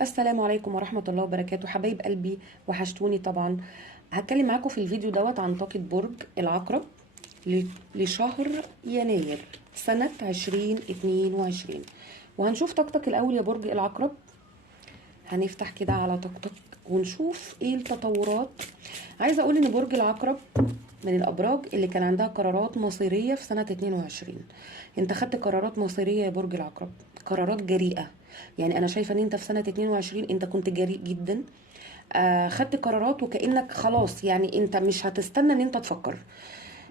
السلام عليكم ورحمة الله وبركاته حبايب قلبي، وحشتوني طبعا. هتكلم معاكم في الفيديو دوت عن طاقة برج العقرب لشهر يناير سنة 2022. وهنشوف طاقتك الأول يا برج العقرب. هنفتح كده على طاقتك ونشوف ايه التطورات. عايزة اقول ان برج العقرب من الابراج اللي كان عندها قرارات مصيرية في سنة 22. انت خدت قرارات مصيرية يا برج العقرب، قرارات جريئة. يعني انا شايفة ان انت في سنة 22 انت كنت جريء جدا. خدت قرارات وكأنك خلاص، يعني انت مش هتستنى ان انت تفكر.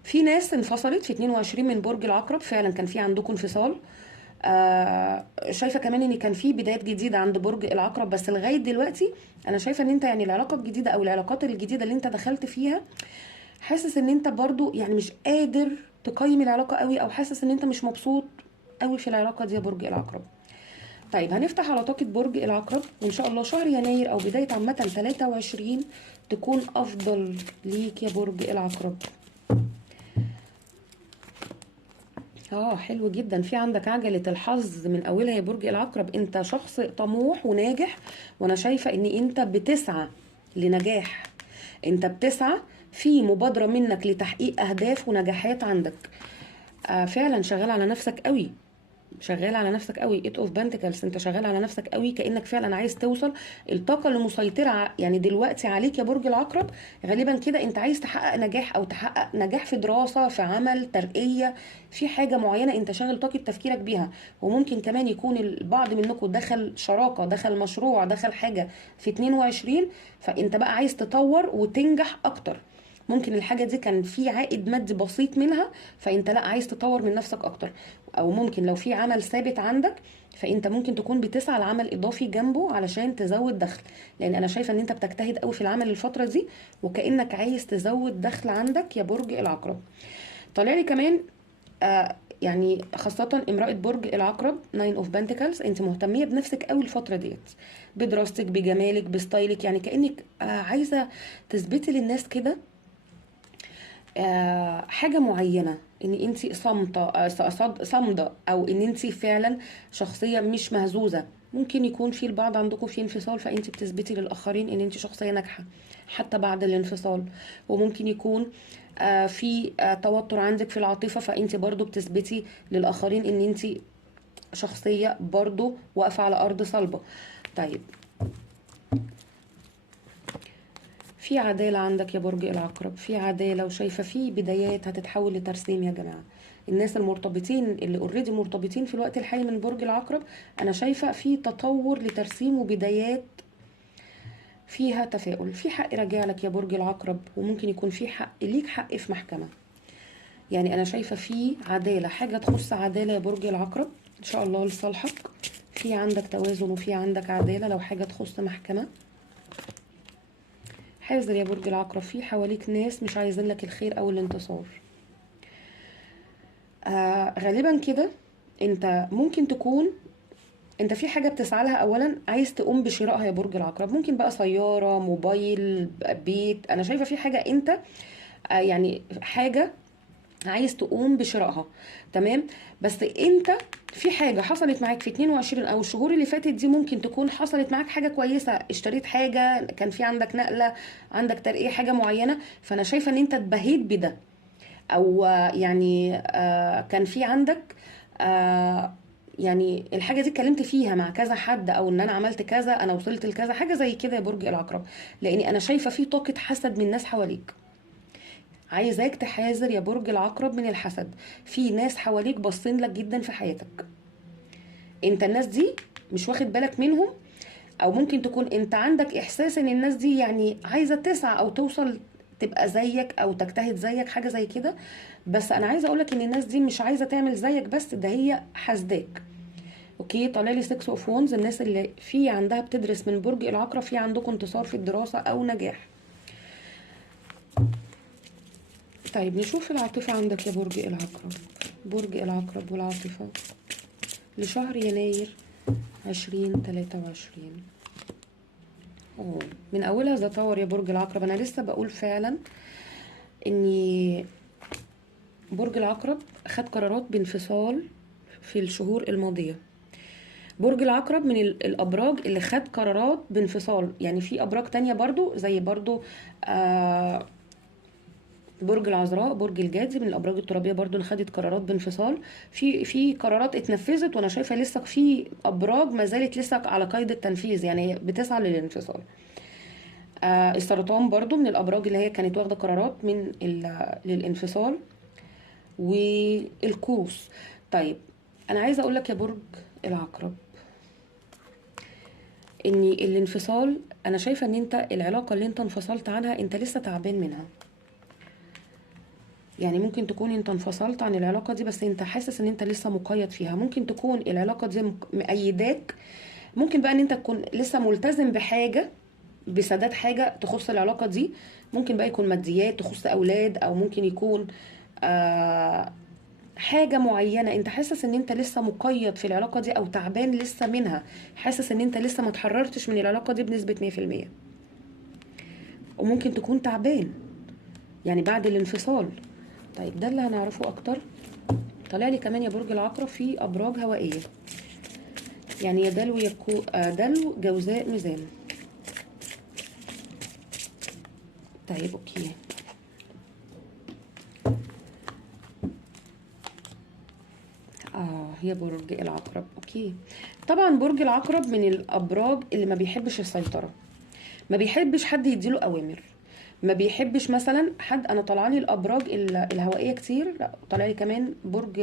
في ناس انفصلت في 22 من برج العقرب، فعلا كان في عندكم انفصال. شايفه كمان ان كان في بدايات جديده عند برج العقرب، بس لغايه دلوقتي انا شايفه ان انت يعني العلاقه الجديده او العلاقات الجديده اللي انت دخلت فيها، حاسس ان انت برضو يعني مش قادر تقيم العلاقه قوي، او حاسس ان انت مش مبسوط قوي في العلاقه دي يا برج العقرب. طيب هنفتح على طاقه برج العقرب، وان شاء الله شهر يناير او بدايه عامه 23 تكون افضل ليك يا برج العقرب. حلو جدا، في عندك عجلة الحظ من اولها يا برج العقرب. انت شخص طموح وناجح، وانا شايفة ان انت بتسعى لنجاح. انت بتسعى في مبادرة منك لتحقيق اهداف ونجاحات عندك. فعلا شغال على نفسك قوي، شغال على نفسك قوي. ايت اوف بنتكلز، انت شغال على نفسك قوي كانك فعلا عايز توصل. الطاقه اللي مسيطره يعني دلوقتي عليك يا برج العقرب، غالبا كده انت عايز تحقق نجاح، او تحقق نجاح في دراسه، في عمل، ترقيه، في حاجه معينه انت شاغل طاقه تفكيرك بيها. وممكن كمان يكون البعض منكم دخل شراكه، دخل مشروع، دخل حاجه في 22، فانت بقى عايز تطور وتنجح اكتر. ممكن الحاجة دي كان في عائد مادي بسيط منها، فانت لا عايز تطور من نفسك اكتر. او ممكن لو في عمل ثابت عندك، فانت ممكن تكون بتسعى لعمل اضافي جنبه علشان تزود دخل. لان انا شايفة ان انت بتجتهد قوي في العمل الفترة دي، وكأنك عايز تزود دخل عندك يا برج العقرب. طالع لي كمان يعني خاصة امرأة برج العقرب 9 اوف بنتكلز، انت مهتمية بنفسك قوي الفترة ديت، بدراستك، بجمالك، بستايلك. يعني كأنك عايزة تثبتي للناس كده حاجه معينه، ان انت صامته، صامده، او ان انت فعلا شخصيه مش مهزوزه. ممكن يكون في البعض عندكم في انفصال، فانت بتثبتي للاخرين ان انت شخصيه ناجحه حتى بعد الانفصال. وممكن يكون في توتر عندك في العاطفه، فانت برضو بتثبتي للاخرين ان انت شخصيه برضو واقفه على ارض صلبه. طيب، في عدالة عندك يا برج العقرب، في عدالة، وشايفة في بدايات هتتحول لترسيم يا جماعة. الناس المرتبطين اللي اوريدي مرتبطين في الوقت الحالي من برج العقرب، انا شايفة في تطور لترسيم وبدايات فيها تفاؤل. في حق راجع لك يا برج العقرب، وممكن يكون في حق ليك، حق في محكمة. يعني انا شايفة في عدالة، حاجة تخص عدالة يا برج العقرب ان شاء الله لصالحك. في عندك توازن وفي عندك عدالة لو حاجة تخص محكمة. حاذر يا برج العقرب، في حواليك ناس مش عايزين لك الخير او الانتصار. غالبا كده انت ممكن تكون انت في حاجة بتسعى لها، اولا عايز تقوم بشرائها يا برج العقرب. ممكن بقى سيارة، موبايل، بيت. انا شايفة في حاجة انت يعني حاجة عايز تقوم بشرائها، تمام. بس انت في حاجة حصلت معاك في 22 او الشهور اللي فاتت دي، ممكن تكون حصلت معاك حاجة كويسة، اشتريت حاجة، كان في عندك نقلة، عندك ترقية، حاجة معينة. فانا شايفة ان انت اتبهيت بده، او يعني كان في عندك يعني الحاجه دي اتكلمت فيها مع كذا حد، او ان انا عملت كذا، انا وصلت لكذا، حاجه زي كده يا برج العقرب. لاني انا شايفه في طاقه حسد من ناس حواليك. عايزاك تحاذر يا برج العقرب من الحسد. في ناس حواليك باصين لك جدا في حياتك، انت الناس دي مش واخد بالك منهم. او ممكن تكون انت عندك احساس ان الناس دي يعني عايزه تسعى او توصل تبقى زيك او تجتهد زيك، حاجه زي كده. بس انا عايزه اقولك ان الناس دي مش عايزه تعمل زيك، بس ده هي حاسداك. اوكي، طالع لي 6 اوف وونز. الناس اللي في عندها بتدرس من برج العقرب، في عندكم انتصار في الدراسه او نجاح. طيب نشوف العاطفه عندك يا برج العقرب. برج العقرب والعاطفه لشهر يناير 2023. من اولها ذا تاور يا برج العقرب. انا لسه بقول فعلا اني برج العقرب خد قرارات بانفصال في الشهور الماضيه. برج العقرب من الابراج اللي خد قرارات بانفصال. يعني في ابراج تانية برضو زي برضو آه برج العذراء، برج الجدي، من الابراج الترابيه برضو اللي خدت قرارات بانفصال. في قرارات اتنفذت، وانا شايفه لسه في ابراج ما زالت لسه على قيد التنفيذ، يعني بتسعى للانفصال. السرطان برضو من الابراج اللي هي كانت واخده قرارات للانفصال. والقوس. طيب انا عايزه اقول لك يا برج العقرب ان الانفصال، انا شايفه ان انت العلاقه اللي انت انفصلت عنها انت لسه تعبان منها. يعني ممكن تكون انت انفصلت عن العلاقه دي بس انت حاسس ان انت لسه مقيد فيها. ممكن تكون العلاقه دي مأيداك. ممكن بقى ان انت تكون لسه ملتزم بحاجه، بسداد حاجه تخص العلاقه دي. ممكن بقى يكون ماديات تخص اولاد، او ممكن يكون آه حاجة معينة انت حاسس ان انت لسه مقيد في العلاقة دي او تعبان لسه منها. حاسس ان انت لسه ما اتحررتش من العلاقة دي بنسبة 100%. وممكن تكون تعبان يعني بعد الانفصال. طيب ده اللي هنعرفه اكتر. طلع لي كمان يا برج العقرب في ابراج هوائية، يعني يا دلو دلو جوزاء ميزان. طيب اوكي. يا برج العقرب اوكي. طبعا برج العقرب من الابراج اللي ما بيحبش السيطرة، ما بيحبش حد يديله اوامر، ما بيحبش مثلا حد. انا طالعه لي الابراج الهوائيه كتير. لا طالع لي كمان برج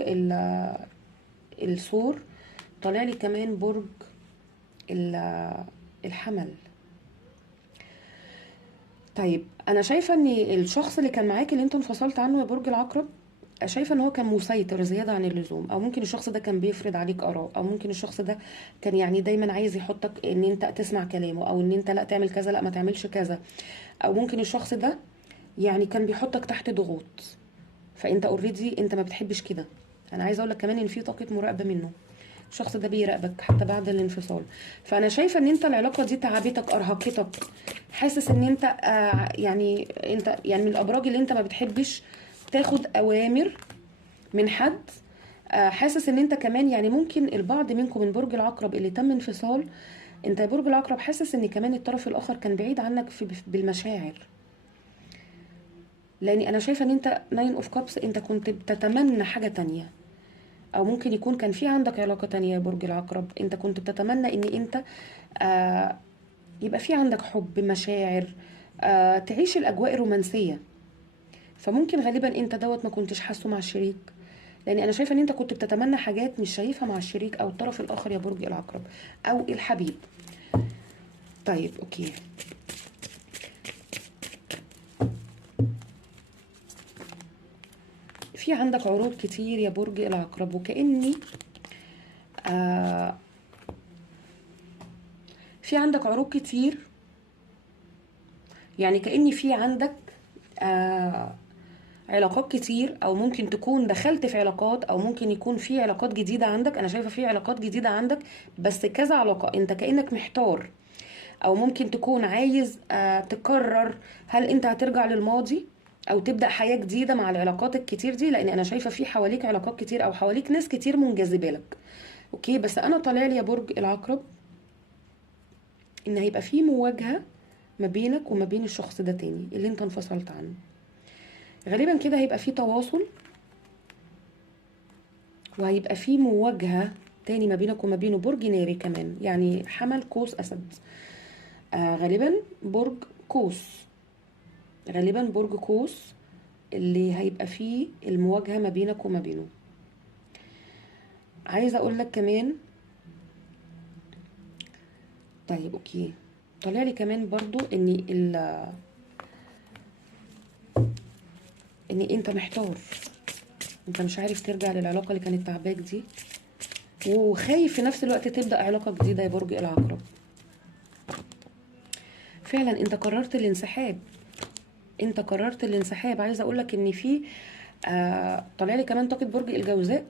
الثور، طالع لي كمان برج الحمل. طيب انا شايفه ان الشخص اللي كان معاك اللي انت انفصلت عنه يا برج العقرب، شايفه ان هو كان مسيطر زياده عن اللزوم، او ممكن الشخص ده كان بيفرض عليك اراء، او ممكن الشخص ده كان يعني دايما عايز يحطك ان انت تسمع كلامه، او ان انت لا تعمل كذا لا ما تعملش كذا. او ممكن الشخص ده يعني كان بيحطك تحت ضغوط، فانت اوريدي انت ما بتحبش كده. انا عايزه اقول لك كمان ان في طاقه مراقبه منه. الشخص ده بيراقبك حتى بعد الانفصال. فانا شايفه ان انت العلاقه دي تعبتك ارهقتك. حاسس ان انت يعني انت يعني من الابراج اللي انت ما بتحبش تاخد اوامر من حد. حاسس ان انت كمان يعني ممكن البعض منكم من برج العقرب اللي تم انفصال، انت يا برج العقرب حاسس ان كمان الطرف الاخر كان بعيد عنك بالمشاعر. لاني انا شايفه ان انت ناين اوف كابس، انت كنت بتتمنى حاجه تانية، او ممكن يكون كان في عندك علاقه تانية يا برج العقرب. انت كنت بتتمنى ان انت آه يبقى في عندك حب، مشاعر، تعيش الاجواء الرومانسيه. فممكن غالبا انت دوت ما كنتش حاسه مع الشريك، لان انا شايفه ان انت كنت بتتمنى حاجات مش شايفها مع الشريك او الطرف الاخر يا برج العقرب او الحبيب. طيب اوكي. في عندك عروض كتير يا برج العقرب، وكأني آه في عندك عروض كتير، يعني كأني في عندك آه علاقات كتير، او ممكن تكون دخلت في علاقات، او ممكن يكون في علاقات جديدة عندك. انا شايفة في علاقات جديدة عندك بس كذا علاقة، انت كأنك محتار، او ممكن تكون عايز تقرر هل انت هترجع للماضي او تبدأ حياة جديدة مع العلاقات الكتير دي. لان انا شايفة في حواليك علاقات كتير او حواليك ناس كتير منجذبة لك. اوكي بس انا طالع لي يا برج العقرب ان هيبقى في مواجهة ما بينك وما بين الشخص ده تاني اللي انت انفصلت عنه. غالبا كده هيبقى في تواصل، وهيبقى في مواجهة تاني ما بينك وما بينه. برج ناري كمان، يعني حمل قوس اسد. غالبا برج قوس، غالبا برج قوس اللي هيبقى فيه المواجهة ما بينك وما بينه. عايزة اقول لك كمان. طيب اوكي. طلع لي كمان برضو ان انت محتار، انت مش عارف ترجع للعلاقة اللي كانت تعباك دي، وخايف في نفس الوقت تبدأ علاقة جديدة يا برج العقرب. فعلا انت قررت الانسحاب، انت قررت الانسحاب. عايزه اقول لك ان في طالع لي كمان طاقه برج الجوزاء.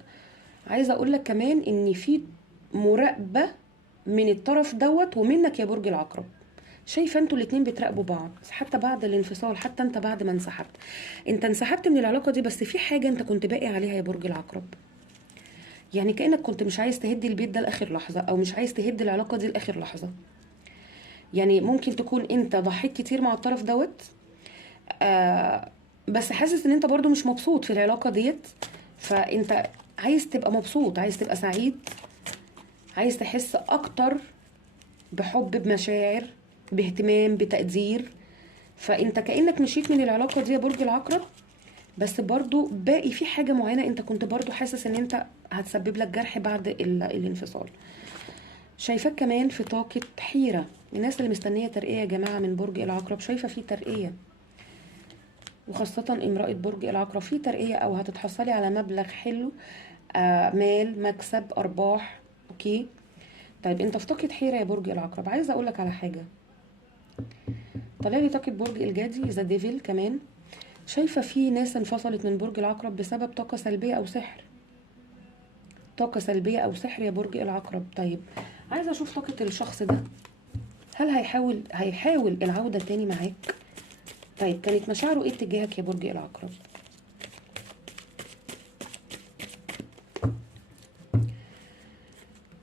عايزه اقول لك كمان ان في مراقبه من الطرف دوت ومنك يا برج العقرب. شايفه انتوا الاتنين بتراقبوا بعض حتى بعد الانفصال، حتى انت بعد ما انسحبت. انت انسحبت من العلاقه دي بس في حاجه انت كنت باقي عليها يا برج العقرب. يعني كأنك كنت مش عايز تهدي البيت ده لاخر لحظة، او مش عايز تهدي العلاقة دي لاخر لحظة. يعني ممكن تكون انت ضحيت كتير مع الطرف دوت، آه بس حاسس ان انت برضو مش مبسوط في العلاقة ديت. فانت عايز تبقى مبسوط، عايز تبقى سعيد، عايز تحس اكتر بحب، بمشاعر، باهتمام، بتقدير. فانت كأنك مشيت من العلاقة دي يا برج العقرب، بس برضو باقي في حاجة معينة انت كنت برضو حاسس ان انت هتسبب لك جرح بعد الانفصال. شايفاك كمان في طاقة حيرة. الناس اللي مستنية ترقية يا جماعة من برج العقرب، شايفة في ترقية، وخاصة امرأة برج العقرب في ترقية، او هتتحصلي على مبلغ حلو، مال، مكسب، ارباح. اوكي. طيب انت في طاقة حيرة يا برج العقرب، عايزة اقولك على حاجة. طلع لي طاقة برج الجدي ذا ديفل كمان. شايفة في ناس انفصلت من برج العقرب بسبب طاقة سلبية او سحر. طاقة سلبية او سحر يا برج العقرب. طيب عايزة اشوف طاقة الشخص ده، هل هيحاول العودة تاني معاك؟ طيب كانت مشاعره ايه اتجاهك يا برج العقرب؟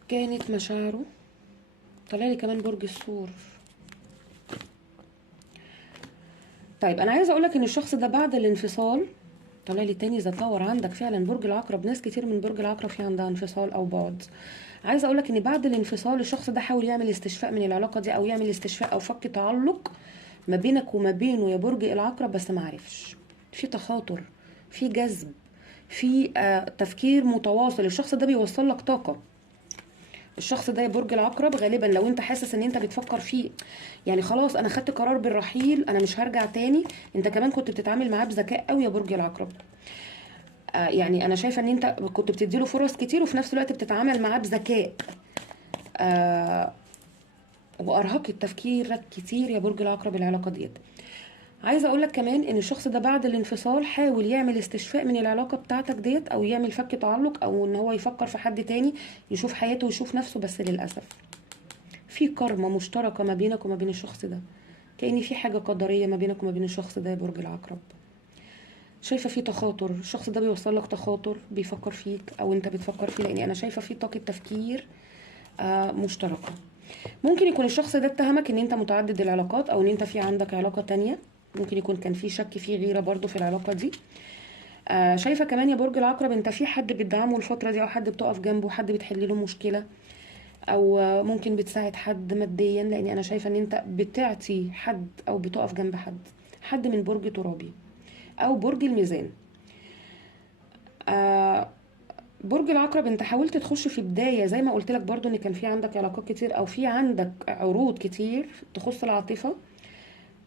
كانت مشاعره. طلع لي كمان برج الثور. طيب انا عايزه اقول لك ان الشخص ده بعد الانفصال، طلع لي تاني ذا تاور. عندك فعلا برج العقرب ناس كتير من برج العقرب في عندها انفصال او بعد. عايزه اقول لك ان بعد الانفصال الشخص ده حاول يعمل استشفاء من العلاقه دي، او يعمل استشفاء او فك تعلق ما بينك وما بينه يا برج العقرب، بس ما عرفش. في تخاطر، في جذب، في تفكير متواصل. الشخص ده بيوصل لك طاقه. الشخص ده يا برج العقرب غالبا لو انت حاسس ان انت بتفكر فيه، يعني خلاص انا خدت قرار بالرحيل، انا مش هرجع تاني، انت كمان كنت بتتعامل معاه بذكاء قوي يا برج العقرب. يعني انا شايفه ان انت كنت بتديله فرص كتير، وفي نفس الوقت بتتعامل معاه بذكاء. آه وارهقت تفكيرك كتير يا برج العقرب العلاقه ديت. عايزه اقول لك كمان ان الشخص ده بعد الانفصال حاول يعمل استشفاء من العلاقه بتاعتك ديت، او يعمل فك تعلق، او ان هو يفكر في حد تاني يشوف حياته ويشوف نفسه، بس للاسف في كارما مشتركه ما بينك وما بين الشخص ده. كأن في حاجه قدريه ما بينك وما بين الشخص ده يا برج العقرب. شايفه في تخاطر، الشخص ده بيوصل لك تخاطر، بيفكر فيك او انت بتفكر فيه، لاني انا شايفه في طاقه تفكير مشتركه. ممكن يكون الشخص ده اتهمك ان انت متعدد العلاقات، او ان انت في عندك علاقه تانية. ممكن يكون كان في شك، في غيره برضو في العلاقه دي. شايفه كمان يا برج العقرب انت في حد بتدعمه الفتره دي، او حد بتقف جنبه، حد بتحل له مشكله، او ممكن بتساعد حد ماديا، لان انا شايفه ان انت بتعطي حد او بتقف جنب حد. حد من برج ترابي او برج الميزان. آه برج العقرب انت حاولت تخش في بدايه، زي ما قلت لك برضو ان كان في عندك علاقات كتير، او في عندك عروض كتير تخص العاطفه.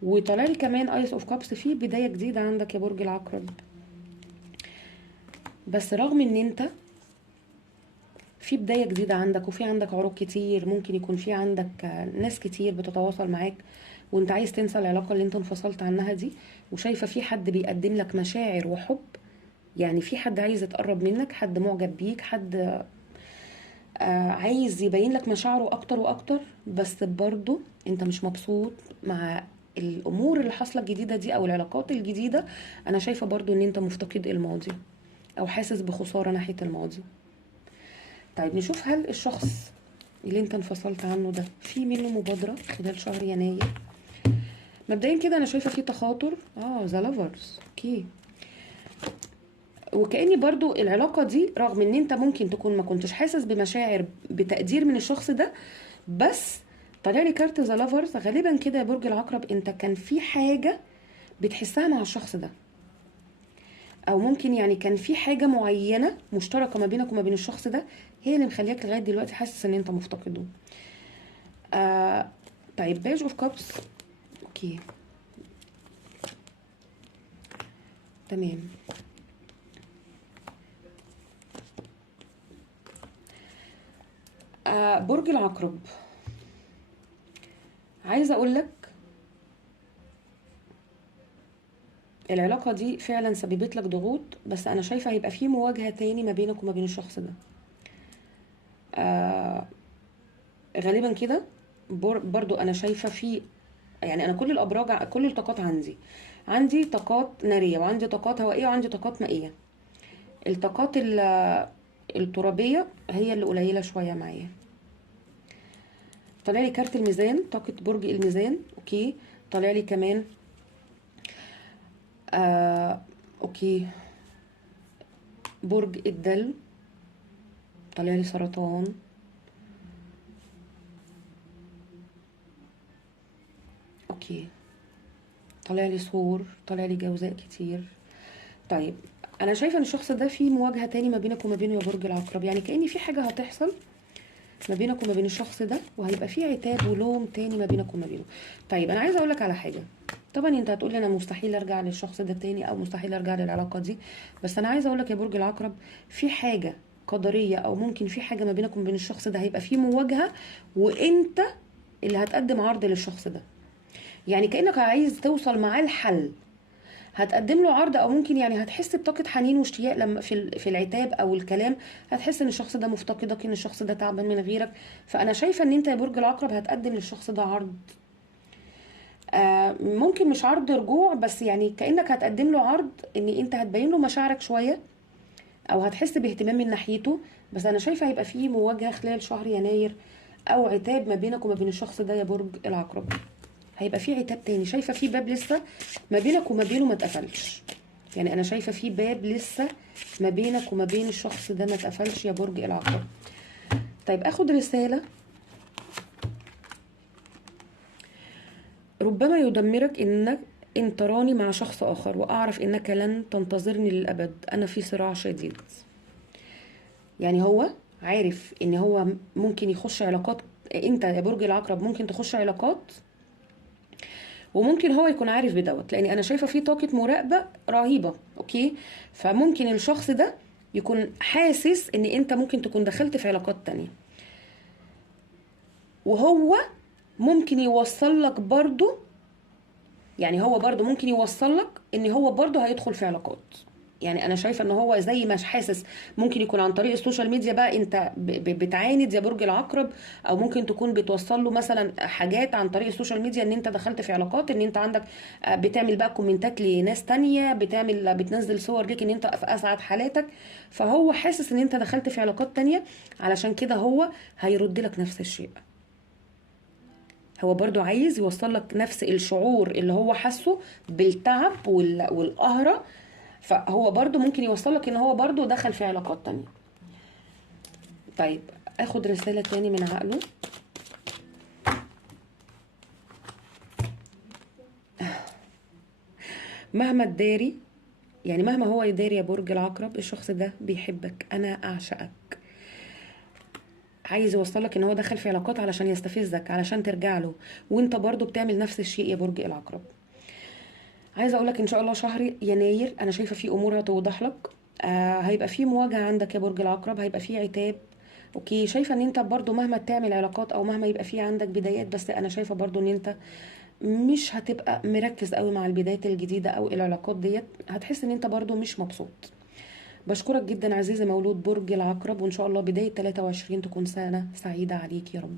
وطلع لي كمان ايس اوف كابس، في بدايه جديده عندك يا برج العقرب. بس رغم ان انت في بدايه جديده عندك، وفي عندك عروض كتير، ممكن يكون في عندك ناس كتير بتتواصل معاك، وانت عايز تنسى العلاقه اللي انت انفصلت عنها دي. وشايفه في حد بيقدم لك مشاعر وحب، يعني في حد عايز يتقرب منك، حد معجب بيك، حد عايز يبين لك مشاعره اكتر واكتر، بس برضو انت مش مبسوط مع الامور اللي حاصله الجديده دي او العلاقات الجديده. انا شايفه برضو ان انت مفتقد الماضي، او حاسس بخساره ناحيه الماضي. طيب نشوف هل الشخص اللي انت انفصلت عنه ده في منه مبادره خلال شهر يناير. مبدئيا كده انا شايفه في تخاطر، ذا لافرز. اوكي. وكأني برضو العلاقة دي رغم ان انت ممكن تكون ما كنتش حاسس بمشاعر بتقدير من الشخص ده، بس طلع لي كارت ذا لافرز. غالبا كده يا برج العقرب انت كان في حاجة بتحسها مع الشخص ده، او ممكن يعني كان في حاجة معينة مشتركة ما بينك وما بين الشخص ده، هي اللي مخليك لغاية دلوقتي حاسس ان انت مفتقده. آه طيب بيج اوف كابس. اوكي تمام. برج العقرب، عايزة اقول لك العلاقة دي فعلا سببت لك ضغوط، بس انا شايفة هيبقى في مواجهة تاني ما بينك وما بين الشخص ده. آه غالبا كده. برضو انا شايفة في، يعني انا كل الابراج، كل الطاقات عندي طاقات نارية، وعندي طاقات هوائية، وعندي طاقات مائية. الطاقات الترابيه هي اللي قليله شويه معايا. طالع لي كارت الميزان، طاقه برج الميزان. اوكي، طالع لي كمان اوكي برج الدلو، طالع لي سرطان. اوكي، طالع لي ثور، طالع لي جوزاء كتير. طيب انا شايفه ان الشخص ده في مواجهه تاني ما بينك وما بينه يا برج العقرب، يعني كأن في حاجه هتحصل ما بينك وما بين الشخص ده، وهيبقى في عتاب ولوم تاني ما بينك وما بينه. طيب انا عايزه اقول لك على حاجه. طبعا انت هتقولي انا مستحيل ارجع للشخص ده تاني، او مستحيل ارجع للعلاقه دي، بس انا عايزه اقول لك يا برج العقرب، في حاجه قدريه، او ممكن في حاجه ما بينك وما بين الشخص ده هيبقى في مواجهه، وانت اللي هتقدم عرض للشخص ده. يعني كأنك عايز توصل معاه الحل، هتقدم له عرض، او ممكن يعني هتحس بطاقه حنين واشتياق لما في العتاب او الكلام، هتحس ان الشخص ده مفتقدك، ان الشخص ده تعبان من غيرك. فانا شايفه ان انت يا برج العقرب هتقدم للشخص ده عرض، ممكن مش عرض رجوع، بس يعني كأنك هتقدم له عرض ان انت هتبين له مشاعرك شويه، او هتحس باهتمام من ناحيته. بس انا شايفه هيبقى فيه مواجهه خلال شهر يناير، او عتاب ما بينك وما بين الشخص ده يا برج العقرب. هيبقى في عتاب تاني، شايفه في باب لسه ما بينك وما بينه ما اتقفلش. يعني انا شايفه في باب لسه ما بينك وما بين الشخص ده ما اتقفلش يا برج العقرب. طيب اخد رساله. ربما يدمرك ان تراني مع شخص اخر، واعرف انك لن تنتظرني للابد، انا في صراع شديد. يعني هو عارف ان هو ممكن يخش علاقات، انت يا برج العقرب ممكن تخش علاقات، وممكن هو يكون عارف بدوت، لان انا شايفه في طاقه مراقبه رهيبه. اوكي، فممكن الشخص ده يكون حاسس ان انت ممكن تكون دخلت في علاقات تانية، وهو ممكن يوصل لك برضو، يعني هو برضو ممكن يوصل لك ان هو برضو هيدخل في علاقات. يعني انا شايفه ان هو زي ما حاسس، ممكن يكون عن طريق السوشيال ميديا بقى انت بتعاند يا برج العقرب، او ممكن تكون بتوصل له مثلا حاجات عن طريق السوشيال ميديا ان انت دخلت في علاقات، ان انت عندك بتعمل بقى كومنتات لناس تانية، بتنزل صور ليك ان انت في اسعد حالاتك. فهو حاسس ان انت دخلت في علاقات تانية، علشان كده هو هيرد لك نفس الشيء. هو برضو عايز يوصل لك نفس الشعور اللي هو حاسه بالتعب والقهرة، فهو برضو ممكن يوصل لك ان هو برضو دخل في علاقات تانية. طيب اخد رسالة تاني من عقله. مهما تداري، يعني مهما هو يداري يا برج العقرب، الشخص ده بيحبك، انا اعشقك. عايز يوصلك ان هو دخل في علاقات علشان يستفزك، علشان ترجع له، وانت برضو بتعمل نفس الشيء يا برج العقرب. عايزه اقولك ان شاء الله شهر يناير انا شايفه فيه امور هتوضح لك. هيبقى فيه مواجهه عندك يا برج العقرب، هيبقى فيه عتاب. اوكي، شايفه ان انت برضو مهما تعمل علاقات، او مهما يبقى فيه عندك بدايات، بس انا شايفه برضو ان انت مش هتبقى مركز قوي مع البدايات الجديده او العلاقات ديت، هتحس ان انت برضو مش مبسوط. بشكرك جدا عزيزي مولود برج العقرب، وان شاء الله بدايه 23 تكون سنه سعيده عليك يا رب.